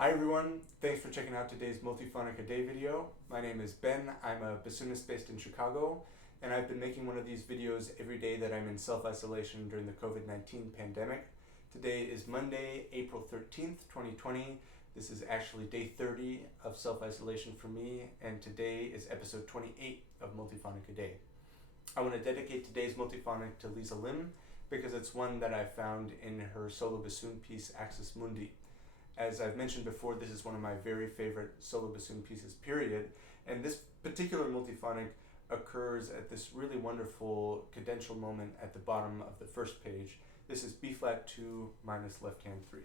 Hi everyone, thanks for checking out today's Multiphonic-a-Day video. My name is Ben, I'm a bassoonist based in Chicago, and I've been making one of these videos every day that I'm in self-isolation during the COVID-19 pandemic. Today is Monday, April 13th, 2020. This is actually day 30 of self-isolation for me, and today is episode 28 of Multiphonic-a-Day. I want to dedicate today's multiphonic to Liza Lim because it's one that I found in her solo bassoon piece, Axis Mundi. As I've mentioned before, this is one of my very favorite solo bassoon pieces, period. And this particular multiphonic occurs at this really wonderful cadential moment at the bottom of the first page. This is B flat 2 minus left hand 3.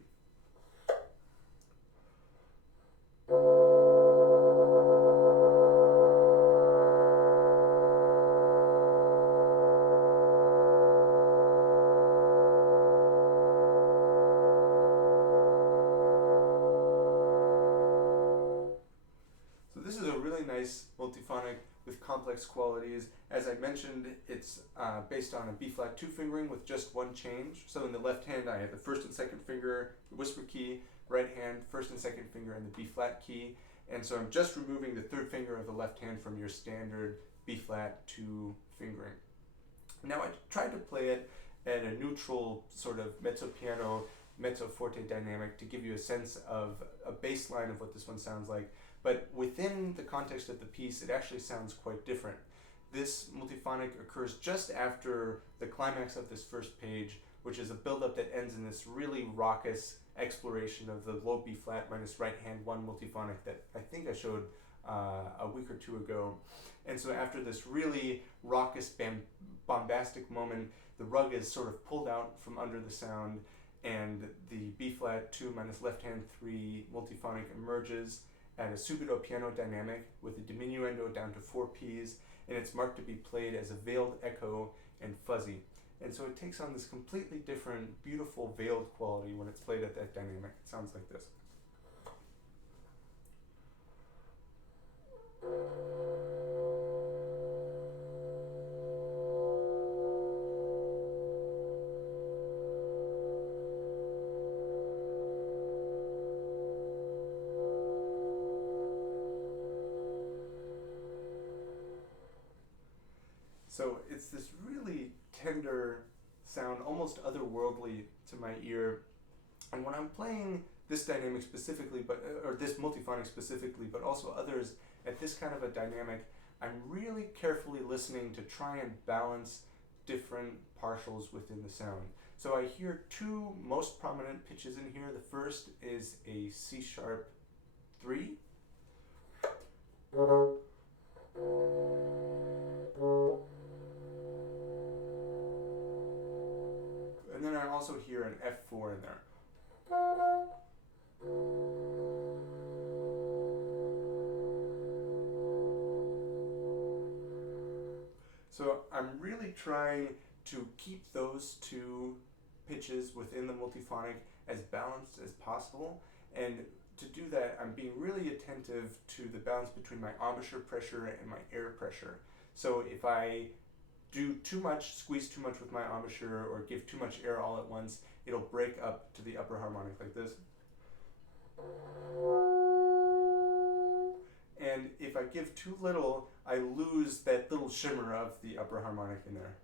This is a really nice multiphonic with complex qualities. As I mentioned, it's based on a B flat 2 fingering with just one change. So in the left hand, I have the first and second finger, the whisper key, right hand, first and second finger, and the B flat key. And so I'm just removing the third finger of the left hand from your standard B flat 2 fingering. Now I tried to play it at a neutral sort of mezzo piano, mezzo forte dynamic to give you a sense of a baseline of what this one sounds like. But within the context of the piece, it actually sounds quite different. This multiphonic occurs just after the climax of this first page, which is a build-up that ends in this really raucous exploration of the low B flat minus right hand 1 multiphonic that I think I showed a week or two ago. And so after this really raucous, bombastic moment, the rug is sort of pulled out from under the sound, and the B flat 2 minus left hand 3 multiphonic emerges at a subito piano dynamic with a diminuendo down to 4 Ps, and it's marked to be played as a veiled echo and fuzzy. And so it takes on this completely different, beautiful veiled quality when it's played at that dynamic. It sounds like this. So it's this really tender sound, almost otherworldly to my ear. And when I'm playing this dynamic specifically, or this multiphonic specifically, but also others at this kind of a dynamic, I'm really carefully listening to try and balance different partials within the sound. So I hear two most prominent pitches in here. The first is a C sharp 3. And then I also hear an F4 in there. So I'm really trying to keep those two pitches within the multiphonic as balanced as possible. And to do that, I'm being really attentive to the balance between my embouchure pressure and my air pressure. So if I do too much, squeeze too much with my embouchure, or give too much air all at once, it'll break up to the upper harmonic like this. And if I give too little, I lose that little shimmer of the upper harmonic in there.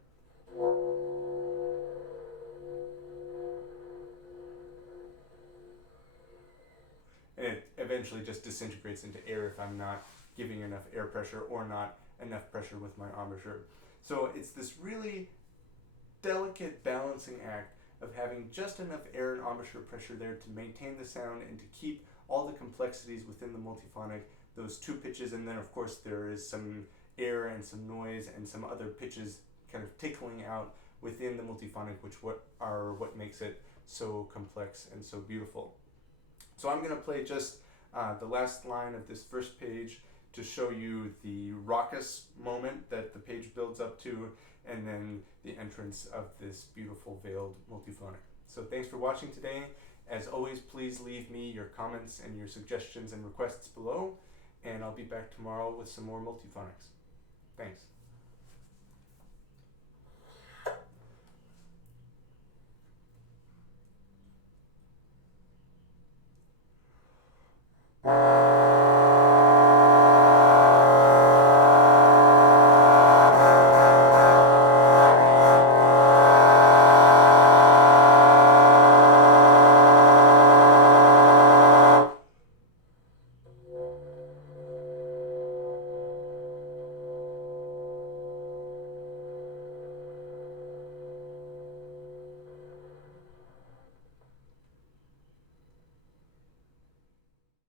And it eventually just disintegrates into air if I'm not giving enough air pressure or not enough pressure with my embouchure. So it's this really delicate balancing act of having just enough air and embouchure pressure there to maintain the sound and to keep all the complexities within the multiphonic, those two pitches, and then of course there is some air and some noise and some other pitches kind of tickling out within the multiphonic, which are what makes it so complex and so beautiful. So I'm going to play just the last line of this first page to show you the raucous moment that the page builds up to, and then the entrance of this beautiful veiled multiphonic. So thanks for watching today. As always, please leave me your comments and your suggestions and requests below, and I'll be back tomorrow with some more multiphonics. Thanks.